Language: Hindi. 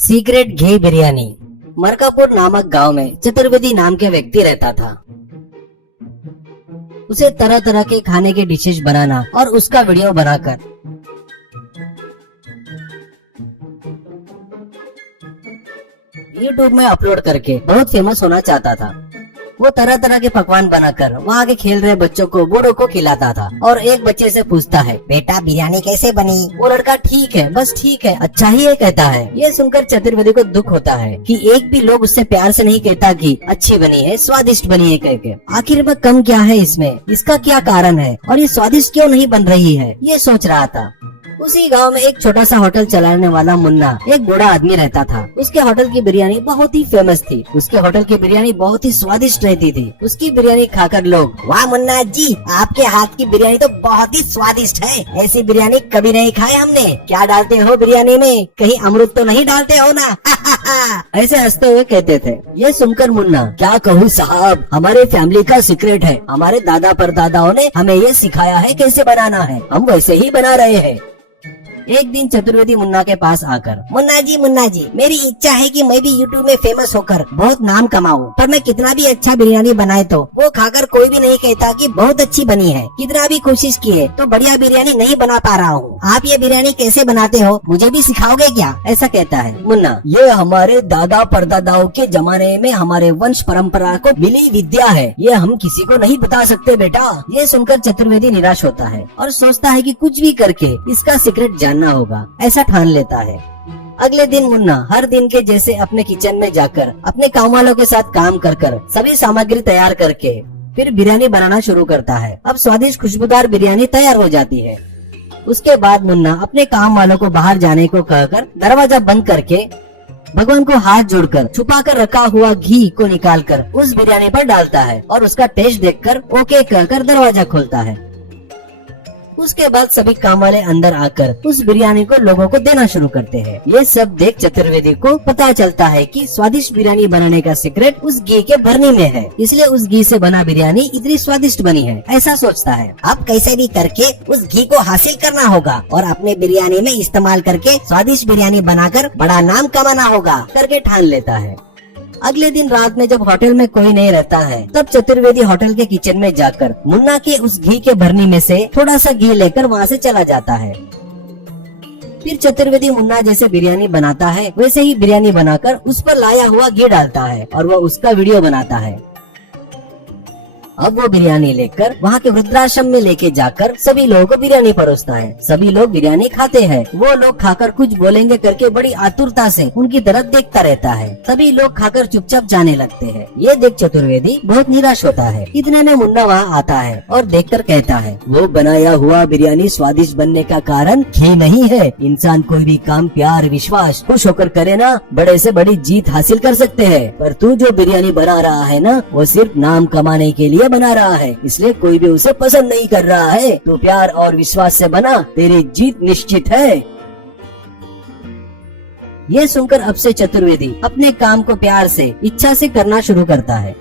सीक्रेट घी बिरयानी। मरकापुर नामक गांव में चतुर्वेदी नाम के व्यक्ति रहता था। उसे तरह तरह के खाने के डिशेज बनाना और उसका वीडियो बनाकर यूट्यूब में अपलोड करके बहुत फेमस होना चाहता था। वो तरह तरह के पकवान बनाकर वहाँ के खेल रहे बच्चों को बूढ़ों को खिलाता था और एक बच्चे से पूछता है, बेटा बिरयानी कैसे बनी? वो लड़का ठीक है, बस ठीक है, अच्छा ही है कहता है। ये सुनकर चतुर्वेदी को दुख होता है कि एक भी लोग उससे प्यार से नहीं कहता कि अच्छी बनी है, स्वादिष्ट बनी है कहके। आखिर में कम क्या है इसमें, इसका क्या कारण है और ये स्वादिष्ट क्यों नहीं बन रही है, ये सोच रहा था। उसी गांव में एक छोटा सा होटल चलाने वाला मुन्ना एक बूढ़ा आदमी रहता था। उसके होटल की बिरयानी बहुत ही फेमस थी। उसके होटल की बिरयानी बहुत ही स्वादिष्ट रहती थी। उसकी बिरयानी खाकर लोग, वाह मुन्ना जी, आपके हाथ की बिरयानी तो बहुत ही स्वादिष्ट है, ऐसी बिरयानी कभी नहीं खाई हमने। क्या डालते हो बिरयानी में, कहीं अमृत तो नहीं डालते हो ना? ऐसे हंसते हुए कहते थे। ये सुनकर मुन्ना, क्या कहूँ साहब, हमारे फैमिली का सीक्रेट है, हमारे दादा परदादाओं ने हमें ये सिखाया है कैसे बनाना है, हम वैसे ही बना रहे हैं। एक दिन चतुर्वेदी मुन्ना के पास आकर, मुन्ना जी, मेरी इच्छा है कि मैं भी यूट्यूब में फेमस होकर बहुत नाम कमाऊं, पर मैं कितना भी अच्छा बिरयानी बनाए तो वो खाकर कोई भी नहीं कहता कि बहुत अच्छी बनी है। कितना भी कोशिश किए तो बढ़िया बिरयानी नहीं बना पा रहा हूँ। आप ये बिरयानी कैसे बनाते हो, मुझे भी सिखाओगे क्या? ऐसा कहता है मुन्ना। ये हमारे दादा परदादाओं के जमाने में हमारे वंश परंपरा को मिली विद्या है, ये हम किसी को नहीं बता सकते बेटा। ये सुनकर चतुर्वेदी निराश होता है और सोचता है कि कुछ भी करके इसका सीक्रेट जानना होगा, ऐसा ठान लेता है। अगले दिन मुन्ना हर दिन के जैसे अपने किचन में जाकर अपने काम वालों के साथ काम कर सभी सामग्री तैयार करके फिर बिरयानी बनाना शुरू करता है। अब स्वादिष्ट खुशबूदार बिरयानी तैयार हो जाती है। उसके बाद मुन्ना अपने काम वालों को बाहर जाने को कहकर दरवाजा बंद करके भगवान को हाथ जोड़कर छुपा कर रखा हुआ घी को निकालकर उस बिरयानी पर डालता है और उसका टेस्ट देखकर ओके कहकर दरवाजा खोलता है। उसके बाद सभी काम वाले अंदर आकर उस बिरयानी को लोगों को देना शुरू करते हैं। ये सब देख चतुर्वेदी को पता चलता है कि स्वादिष्ट बिरयानी बनाने का सीक्रेट उस घी के भरने में है, इसलिए उस घी से बना बिरयानी इतनी स्वादिष्ट बनी है, ऐसा सोचता है। अब कैसे भी करके उस घी को हासिल करना होगा और अपने बिरयानी में इस्तेमाल करके स्वादिष्ट बिरयानी बनाकर बड़ा नाम कमाना होगा करके ठान लेता है। अगले दिन रात में जब होटल में कोई नहीं रहता है, तब चतुर्वेदी होटल के किचन में जाकर मुन्ना के उस घी के भरनी में से थोड़ा सा घी लेकर वहाँ से चला जाता है। फिर चतुर्वेदी मुन्ना जैसे बिरयानी बनाता है वैसे ही बिरयानी बनाकर उस पर लाया हुआ घी डालता है और वह उसका वीडियो बनाता है। अब वो बिरयानी लेकर वहाँ के वृद्धाश्रम में लेके जाकर सभी लोगों को बिरयानी परोसता है। सभी लोग बिरयानी खाते हैं। वो लोग खाकर कुछ बोलेंगे करके बड़ी आतुरता से उनकी तरफ देखता रहता है। सभी लोग खाकर चुपचाप जाने लगते हैं। ये देख चतुर्वेदी बहुत निराश होता है। इतने में मुन्ना वहाँ आता है और देखकर कहता है, वो बनाया हुआ बिरयानी स्वादिष्ट बनने का कारण घी नहीं है। इंसान कोई भी काम प्यार विश्वास खुश होकर करे ना, बड़े से बड़ी जीत हासिल कर सकते हैं, पर तू जो बिरयानी बना रहा है ना, वो सिर्फ नाम कमाने के लिए बना रहा है, इसलिए कोई भी उसे पसंद नहीं कर रहा है। तो प्यार और विश्वास से बना, तेरी जीत निश्चित है। ये सुनकर अब से चतुर्वेदी अपने काम को प्यार से इच्छा से करना शुरू करता है।